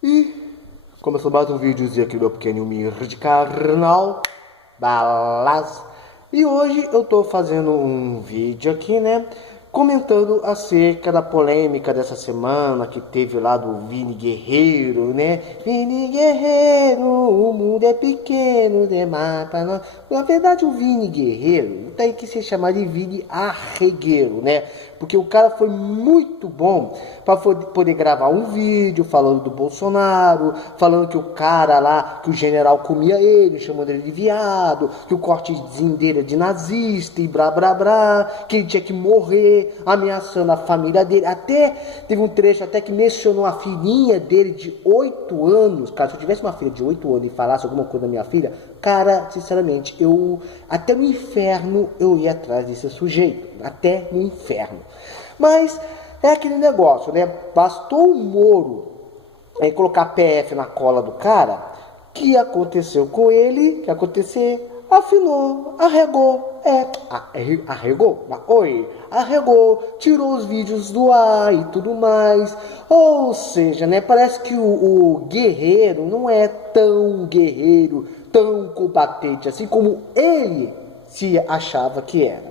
E começou mais um videozinho aqui do meu pequeno humilde carnal, balas. E hoje eu tô fazendo um vídeo aqui, né, comentando acerca da polêmica dessa semana que teve lá do Vini Guerreiro, né? Vini Guerreiro, o mundo é pequeno demais pra nós. Na verdade, o Vini Guerreiro tem que se chamar de Vini Arregueiro, né? Porque o cara foi muito bom para poder gravar um vídeo falando do Bolsonaro, falando que o cara lá, que o general comia ele, chamando ele de viado, que o cortezinho dele é de nazista e blá blá blá, que ele tinha que morrer, ameaçando a família dele. Até teve um trecho até que mencionou a filhinha dele de 8 anos. Cara, se eu tivesse uma filha de 8 anos e falasse alguma coisa da minha filha, cara, sinceramente, eu até no inferno eu ia atrás desse sujeito, até no inferno. Mas é aquele negócio, né? Bastou o Moro colocar PF na cola do cara, que aconteceu com ele, que acontecer, afinou, arregou, arregou, arregou, tirou os vídeos do ar e tudo mais. Ou seja, né, parece que o guerreiro não é tão guerreiro, tão combatente assim como ele se achava que era.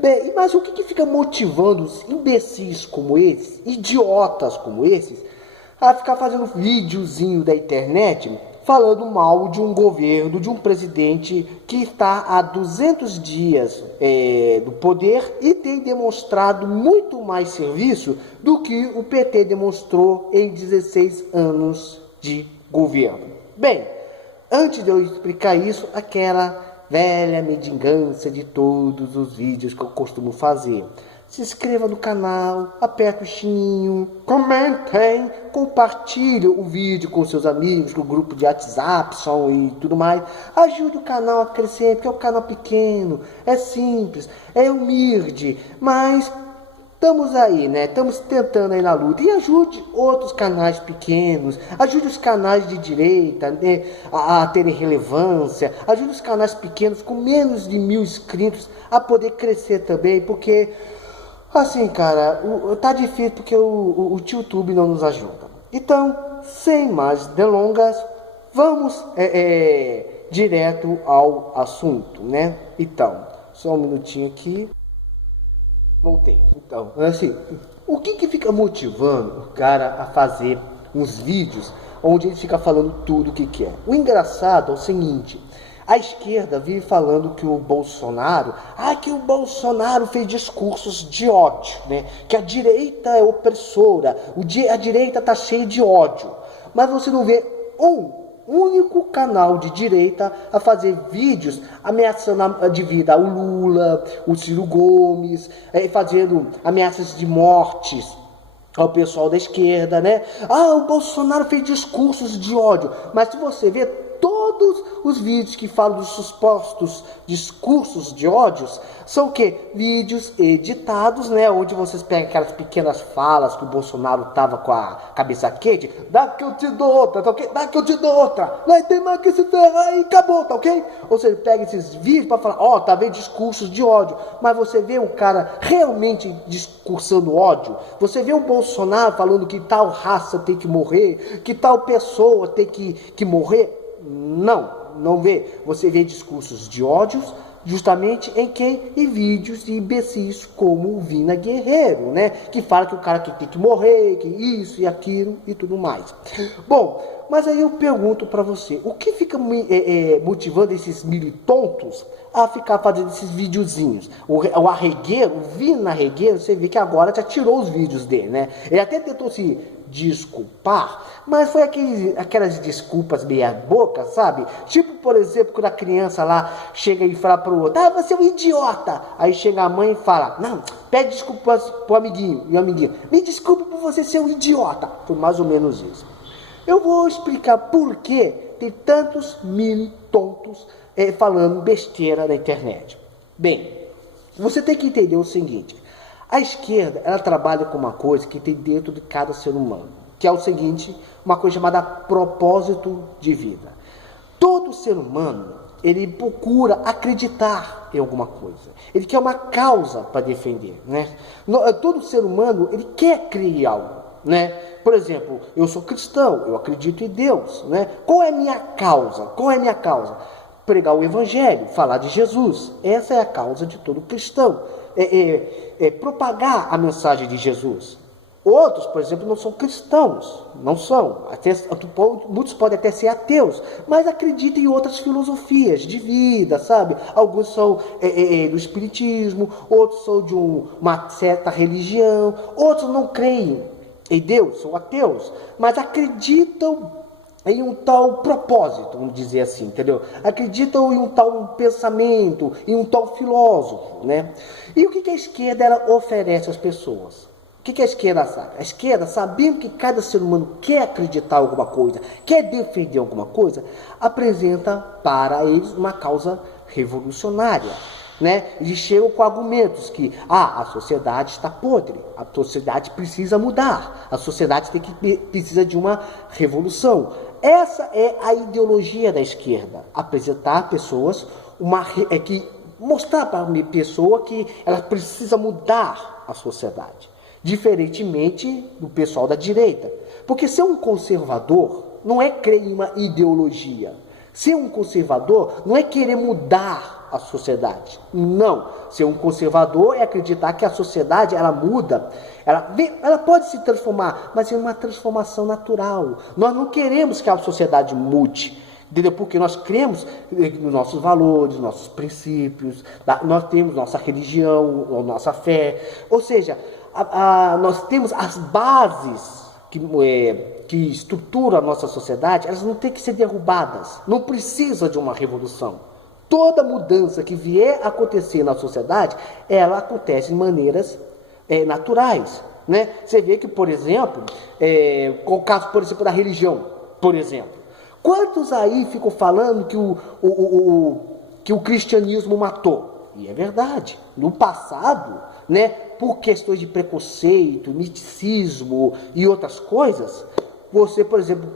Bem, mas o que fica motivando os imbecis como esses, idiotas como esses, a ficar fazendo videozinho da internet falando mal de um governo, de um presidente que está há 200 dias no poder e tem demonstrado muito mais serviço do que o PT demonstrou em 16 anos de governo? Bem, antes de eu explicar isso, aquela velha mendigância de todos os vídeos que eu costumo fazer. Se inscreva no canal, aperte o sininho, comentem, compartilhe o vídeo com seus amigos, com o grupo de WhatsApp e tudo mais. Ajude o canal a crescer, porque é um canal pequeno, é simples, é humilde, mas estamos aí, né? Estamos tentando aí na luta. E ajude outros canais pequenos, ajude os canais de direita, né, a terem relevância, ajude os canais pequenos com menos de 1000 inscritos a poder crescer também, porque assim, cara, tá difícil porque o YouTube não nos ajuda. Então, sem mais delongas, vamos direto ao assunto, né? Então, só um minutinho aqui. Voltei. Então, assim, o que fica motivando o cara a fazer uns vídeos onde ele fica falando tudo o que quer? O engraçado é o seguinte: a esquerda vive falando que o Bolsonaro, que o Bolsonaro fez discursos de ódio, né? Que a direita é opressora, a direita tá cheia de ódio. Mas você não vê um único canal de direita a fazer vídeos ameaçando de vida o Lula, o Ciro Gomes, fazendo ameaças de mortes ao pessoal da esquerda, né? O Bolsonaro fez discursos de ódio, mas se você vê todos os vídeos que falam dos supostos discursos de ódios são o quê? Vídeos editados, né? Onde vocês pegam aquelas pequenas falas que o Bolsonaro tava com a cabeça quente. Dá que eu te dou outra, tá ok? Dá que eu te dou outra. Não tem mais que se ferrar e acabou, tá ok? Ou seja, pega esses vídeos para falar, tá vendo discursos de ódio. Mas você vê o cara realmente discursando ódio? Você vê o Bolsonaro falando que tal raça tem que morrer, que tal pessoa tem que morrer? Não vê. Você vê discursos de ódios justamente em quem? Em vídeos de imbecis como o Vina Guerreiro, né? Que fala que o cara que tem que morrer, que isso e aquilo e tudo mais. Bom, mas aí eu pergunto para você, o que fica motivando esses militontos a ficar fazendo esses videozinhos? O Arregueiro, o Vina Arregueiro, você vê que agora já tirou os vídeos dele, né? Ele até tentou se desculpar, mas foi aquelas desculpas meia boca, sabe? Tipo, por exemplo, quando a criança lá chega e fala pro outro, você é um idiota. Aí chega a mãe e fala, não, pede desculpas pro amiguinho, e o amiguinho, me desculpa por você ser um idiota. Foi mais ou menos isso. Eu vou explicar por que tem tantos tontos falando besteira na internet. Bem, você tem que entender o seguinte: a esquerda, ela trabalha com uma coisa que tem dentro de cada ser humano, que é o seguinte, uma coisa chamada propósito de vida. Todo ser humano, ele procura acreditar em alguma coisa. Ele quer uma causa para defender, né? Todo ser humano, ele quer criar algo. né? Por exemplo, eu sou cristão, eu acredito em Deus, né? Qual é a minha causa? Qual é a minha causa? Pregar o evangelho, falar de Jesus. Essa é a causa de todo cristão. Propagar a mensagem de Jesus. Outros, por exemplo, não são cristãos, não são. Muitos podem até ser ateus, mas acreditam em outras filosofias de vida, sabe? Alguns são do espiritismo, outros são de uma certa religião, outros não creem em Deus, são ateus, mas acreditam em um tal propósito, vamos dizer assim, entendeu? Acreditam em um tal pensamento, em um tal filósofo, né? E o que a esquerda ela oferece às pessoas? O que a esquerda sabe? A esquerda, sabendo que cada ser humano quer acreditar em alguma coisa, quer defender alguma coisa, apresenta para eles uma causa revolucionária, né? Eles chegam com argumentos que a sociedade está podre, a sociedade precisa mudar, a sociedade precisa de uma revolução. Essa é a ideologia da esquerda, apresentar pessoas mostrar para a pessoa que ela precisa mudar a sociedade. Diferentemente do pessoal da direita. Porque ser um conservador não é crer em uma ideologia. Ser um conservador não é querer mudar a sociedade. Não. Ser um conservador é acreditar que a sociedade ela muda. Ela pode se transformar, mas é uma transformação natural. Nós não queremos que a sociedade mude. Entendeu? Porque nós cremos nos nossos valores, nos nossos princípios, nós temos nossa religião, nossa fé. Ou seja, nós temos as bases que estruturam a nossa sociedade, elas não têm que ser derrubadas, não precisa de uma revolução. Toda mudança que vier a acontecer na sociedade, ela acontece de maneiras naturais, né? Você vê que, por exemplo, o caso, por exemplo, da religião, por exemplo, quantos aí ficam falando que o cristianismo matou? E é verdade, no passado, né, por questões de preconceito, misticismo e outras coisas, você, por exemplo,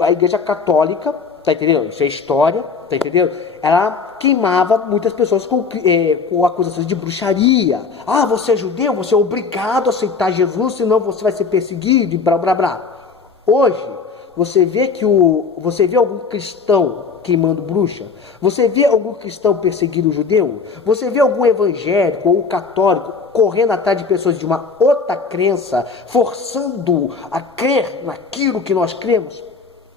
a Igreja Católica, tá entendendo? Isso é história, tá entendendo? Ela queimava muitas pessoas com acusações de bruxaria. Ah, você é judeu, você é obrigado a aceitar Jesus, senão você vai ser perseguido e blá blá blá. Hoje, você vê algum cristão queimando bruxa? Você vê algum cristão perseguindo o judeu? Você vê algum evangélico ou católico correndo atrás de pessoas de uma outra crença, forçando a crer naquilo que nós cremos?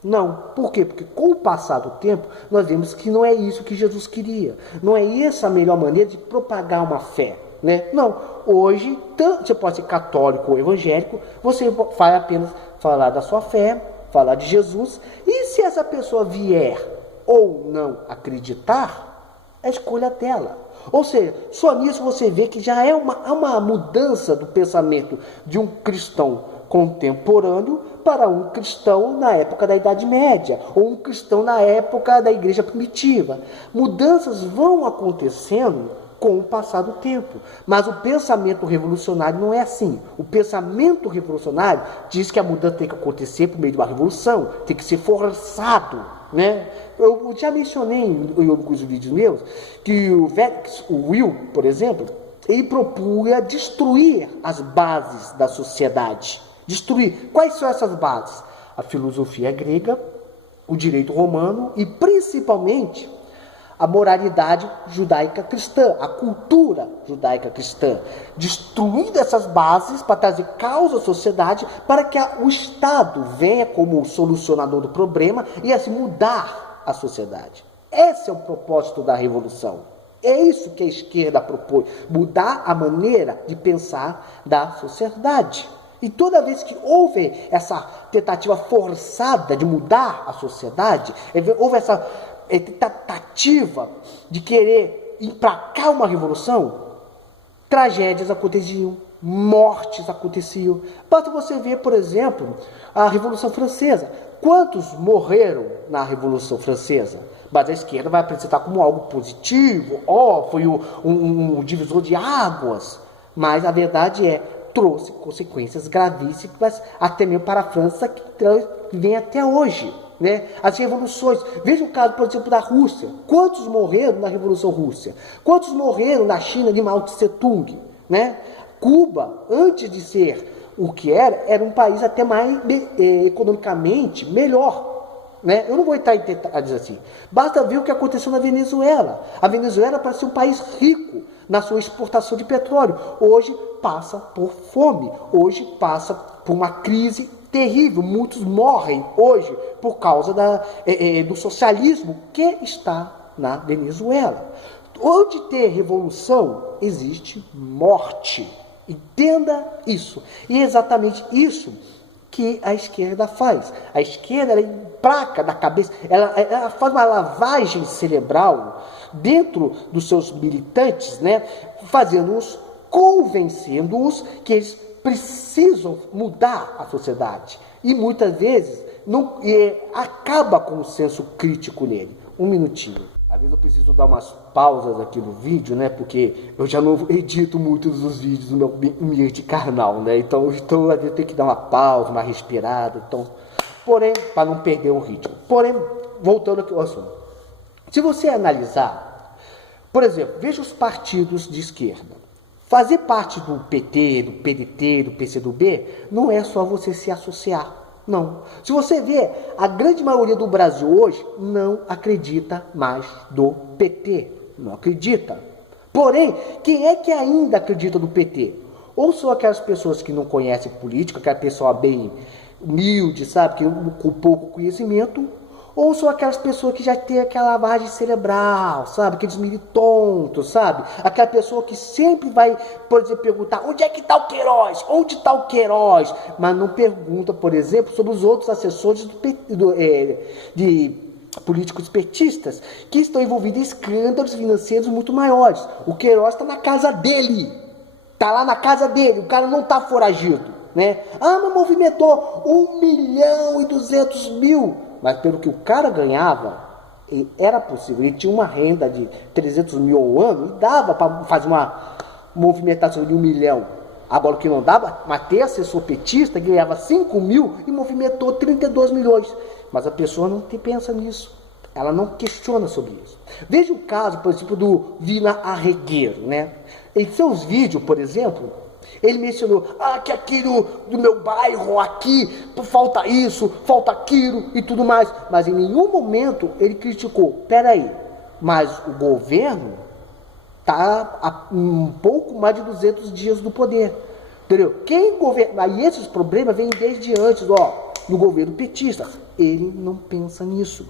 Não. Por quê? Porque com o passar do tempo, nós vemos que não é isso que Jesus queria. Não é essa a melhor maneira de propagar uma fé, né? Não. Hoje, você pode ser católico ou evangélico, você vai apenas falar da sua fé, falar de Jesus, e se essa pessoa vier ou não acreditar, é a escolha dela. Ou seja, só nisso você vê que já é uma mudança do pensamento de um cristão contemporâneo para um cristão na época da Idade Média, ou um cristão na época da Igreja Primitiva. Mudanças vão acontecendo com o passar do tempo. Mas o pensamento revolucionário não é assim. O pensamento revolucionário diz que a mudança tem que acontecer por meio de uma revolução, tem que ser forçado, né? Eu já mencionei em alguns vídeos meus que o Will, por exemplo, ele propunha destruir as bases da sociedade. Destruir. Quais são essas bases? A filosofia grega, o direito romano e principalmente a moralidade judaica cristã, a cultura judaica cristã, destruindo essas bases para trazer caos à sociedade, para que o Estado venha como solucionador do problema e assim mudar a sociedade. Esse é o propósito da revolução. É isso que a esquerda propõe, mudar a maneira de pensar da sociedade. E toda vez que houve essa tentativa forçada de mudar a sociedade, houve essa tentativa de querer emplacar uma revolução, tragédias aconteciam, mortes aconteciam. Basta você ver, por exemplo, a Revolução Francesa. Quantos morreram na Revolução Francesa? Mas a esquerda vai apresentar como algo positivo, foi um divisor de águas. Mas a verdade trouxe consequências gravíssimas até mesmo para a França, que vem até hoje. Né? As revoluções, veja o caso, por exemplo, da Rússia. Quantos morreram na Revolução Russa? Quantos morreram na China de Mao Tse Tung? Né? Cuba, antes de ser o que era um país até mais economicamente melhor. Né? Eu não vou entrar em detalhes assim. Basta ver o que aconteceu na Venezuela. A Venezuela parece ser um país rico na sua exportação de petróleo. Hoje passa por fome. Hoje passa por uma crise terrível. Muitos morrem hoje por causa do socialismo que está na Venezuela. Onde tem revolução, existe morte. Entenda isso. E é exatamente isso que a esquerda faz. A esquerda, ela emplaca da cabeça, ela faz uma lavagem cerebral dentro dos seus militantes, né, fazendo-os, convencendo-os que eles precisam mudar a sociedade. E muitas vezes acaba com o senso crítico nele. Um minutinho. Às vezes eu preciso dar umas pausas aqui no vídeo, né? Porque eu já não edito muitos dos vídeos do meu humilde canal, né? Então às vezes eu tenho que dar uma pausa, uma respirada. Então, porém, para não perder o ritmo. Porém, voltando aqui ao assunto. Se você analisar, por exemplo, veja os partidos de esquerda. Fazer parte do PT, do PDT, do PCdoB, não é só você se associar. Não. Se você vê, a grande maioria do Brasil hoje não acredita mais do PT. Não acredita. Porém, quem é que ainda acredita no PT? Ou são aquelas pessoas que não conhecem política, aquela pessoa bem humilde, sabe, que com pouco conhecimento, ou são aquelas pessoas que já têm aquela lavagem cerebral, sabe, aqueles militontos, sabe, aquela pessoa que sempre vai, por exemplo, perguntar onde é que está o Queiroz, onde está o Queiroz, mas não pergunta, por exemplo, sobre os outros assessores de políticos petistas que estão envolvidos em escândalos financeiros muito maiores. O Queiroz está na casa dele, está lá na casa dele, o cara não está foragido, né? Ah, mas movimentou 1.200.000, mas pelo que o cara ganhava, era possível, ele tinha uma renda de 300 mil ao ano, e dava para fazer uma movimentação de 1 milhão. Agora o que não dava, mas ter assessor petista que ganhava 5 mil e movimentou 32 milhões. Mas a pessoa não pensa nisso. Ela não questiona sobre isso. Veja o caso, por exemplo, do Vila Arregueiro, né? Em seus vídeos, por exemplo, ele mencionou, que aqui do meu bairro, aqui, falta isso, falta aquilo e tudo mais. Mas em nenhum momento ele criticou, peraí, mas o governo está há um pouco mais de 200 dias do poder. Entendeu? Quem governa, aí esses problemas vêm desde antes, do governo petista. Ele não pensa nisso.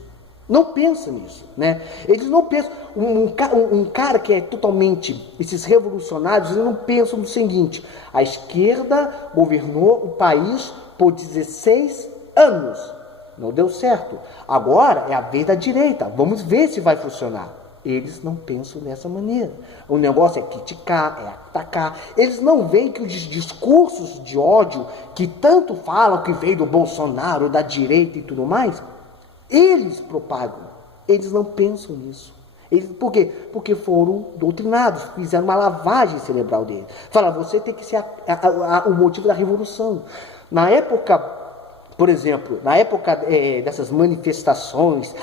Não pensa nisso, né? Eles não pensam, um cara que é totalmente, esses revolucionários, eles não pensam no seguinte, a esquerda governou o país por 16 anos, não deu certo, agora é a vez da direita, vamos ver se vai funcionar. Eles não pensam dessa maneira, o negócio é criticar, é atacar, eles não veem que os discursos de ódio, que tanto falam que veio do Bolsonaro, da direita e tudo mais, eles propagam, eles não pensam nisso. Por quê? Porque foram doutrinados, fizeram uma lavagem cerebral deles. Fala, você tem que ser o motivo da revolução. Na época, por exemplo, dessas manifestações,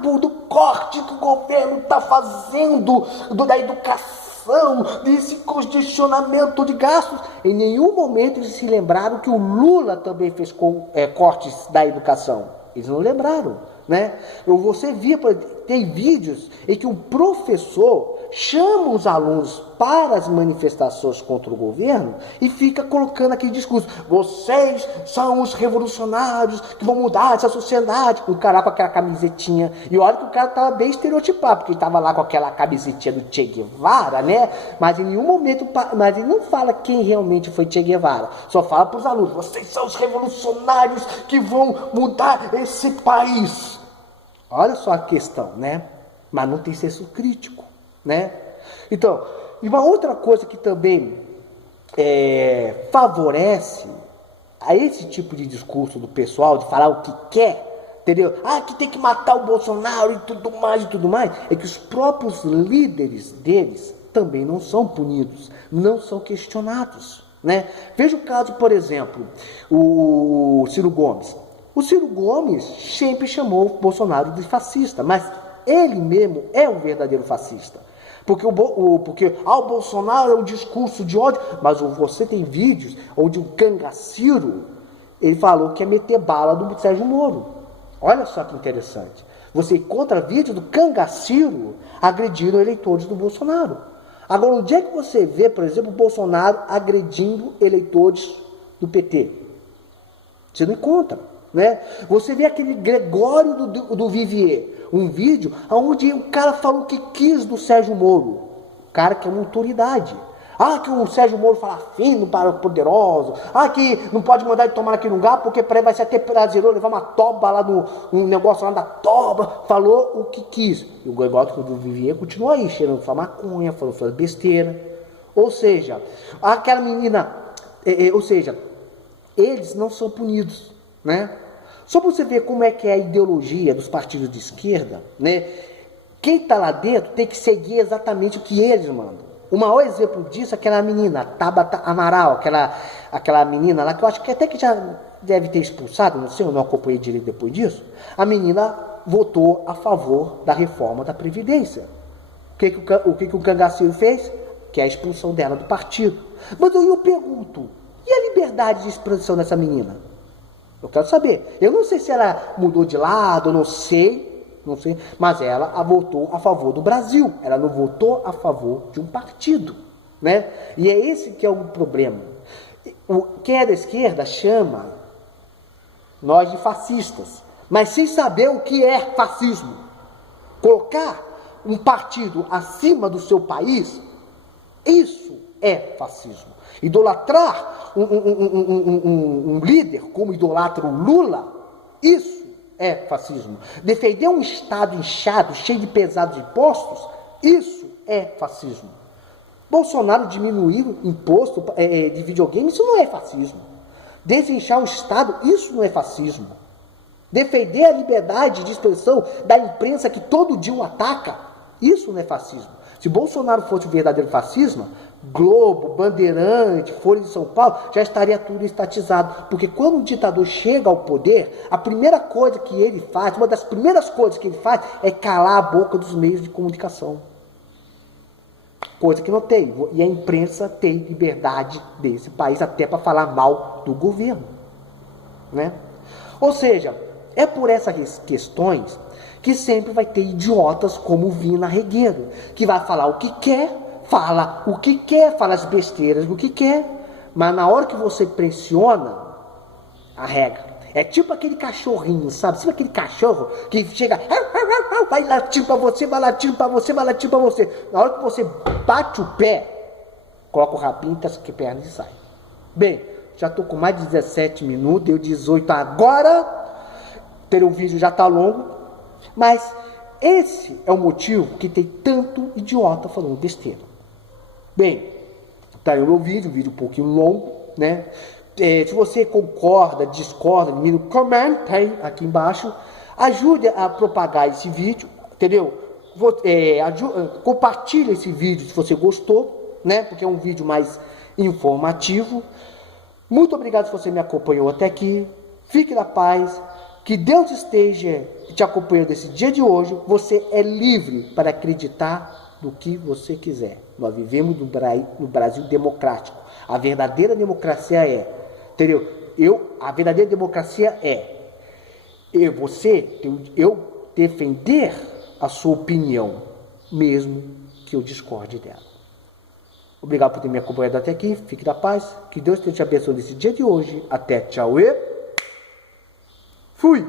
do corte que o governo está fazendo, da educação, desse congestionamento de gastos, em nenhum momento eles se lembraram que o Lula também fez cortes da educação. Eles não lembraram, né? Você via, tem vídeos em que um professor chama os alunos para as manifestações contra o governo e fica colocando aquele discurso, vocês são os revolucionários que vão mudar essa sociedade, o cara com aquela camisetinha, e olha que o cara estava bem estereotipado, porque ele estava lá com aquela camisetinha do Che Guevara, né? Mas em nenhum momento, mas ele não fala quem realmente foi Che Guevara, só fala para os alunos, vocês são os revolucionários que vão mudar esse país. Olha só a questão, né? Mas não tem senso crítico, né? Então, e uma outra coisa que também favorece a esse tipo de discurso do pessoal, de falar o que quer, entendeu? Que tem que matar o Bolsonaro e tudo mais, é que os próprios líderes deles também não são punidos, não são questionados, né? Veja o caso, por exemplo, o Ciro Gomes. O Ciro Gomes sempre chamou o Bolsonaro de fascista, mas ele mesmo é um verdadeiro fascista. Porque o Bolsonaro é um discurso de ódio, mas você tem vídeos onde um cangaceiro, ele falou que ia meter bala do Sérgio Moro. Olha só que interessante. Você encontra vídeo do cangaceiro agredindo eleitores do Bolsonaro. Agora, onde é que você vê, por exemplo, o Bolsonaro agredindo eleitores do PT? Você não encontra, né? Você vê aquele Gregório do Vivier, um vídeo onde o cara falou o que quis do Sérgio Moro. O cara que é uma autoridade. Ah, que o Sérgio Moro fala fino para o poderoso. Ah, que não pode mandar ele tomar naquele lugar porque vai ser até prazeroso levar uma toba lá um negócio lá da toba. Falou o que quis. E o Gregório do Vivier continua aí, cheirando sua maconha, falando besteira. Ou seja, aquela menina... ou seja, eles não são punidos, né? Só para você ver como é que é a ideologia dos partidos de esquerda, né? Quem está lá dentro tem que seguir exatamente o que eles mandam. O maior exemplo disso é aquela menina, Tabata Amaral, aquela menina lá, que eu acho que até que já deve ter expulsado, não sei, eu não acompanhei direito depois disso. A menina votou a favor da reforma da Previdência. O que o cangaceiro fez? Que é a expulsão dela do partido. Mas eu pergunto, e a liberdade de expressão dessa menina? Eu quero saber. Eu não sei se ela mudou de lado, não sei, mas ela votou a favor do Brasil. Ela não votou a favor de um partido, né? E é esse que é o problema. Quem é da esquerda chama nós de fascistas, mas sem saber o que é fascismo. Colocar um partido acima do seu país, isso é fascismo. Idolatrar um líder como idolatra o Lula, isso é fascismo. Defender um Estado inchado, cheio de pesados impostos, isso é fascismo. Bolsonaro diminuir o imposto de videogame, isso não é fascismo. Desinchar o Estado, isso não é fascismo. Defender a liberdade de expressão da imprensa que todo dia o ataca, isso não é fascismo. Se Bolsonaro fosse o verdadeiro fascismo, Globo, Bandeirante, Folha de São Paulo, já estaria tudo estatizado. Porque quando um ditador chega ao poder, a primeira coisa que ele faz, uma das primeiras coisas que ele faz, é calar a boca dos meios de comunicação. Coisa que não tem. E a imprensa tem liberdade desse país até para falar mal do governo, né? Ou seja, é por essas questões que sempre vai ter idiotas como o Vina Regueiro, que vai falar o que quer, fala as besteiras do que quer, mas na hora que você pressiona, arrega. É tipo aquele cachorrinho, sabe? Sabe aquele cachorro que chega, vai latindo pra você, vai latindo pra você, vai latindo pra você. Na hora que você bate o pé, coloca o rabinho entre as pernas e sai. Bem, já tô com mais de 17 minutos, deu 18 agora, o vídeo já tá longo, mas esse é o motivo que tem tanto idiota falando besteira. Bem, tá aí o meu vídeo um pouquinho longo, né? Se você concorda, discorda, comenta aí aqui embaixo. Ajude a propagar esse vídeo, entendeu? Compartilhe esse vídeo se você gostou, né? Porque é um vídeo mais informativo. Muito obrigado se você me acompanhou até aqui. Fique na paz. Que Deus esteja te acompanhando esse dia de hoje. Você é livre para acreditar no que você quiser. Nós vivemos no Brasil democrático. A verdadeira democracia entendeu? A verdadeira democracia eu defender a sua opinião, mesmo que eu discorde dela. Obrigado por ter me acompanhado até aqui. Fique na paz. Que Deus te abençoe nesse dia de hoje. Até tchau e fui!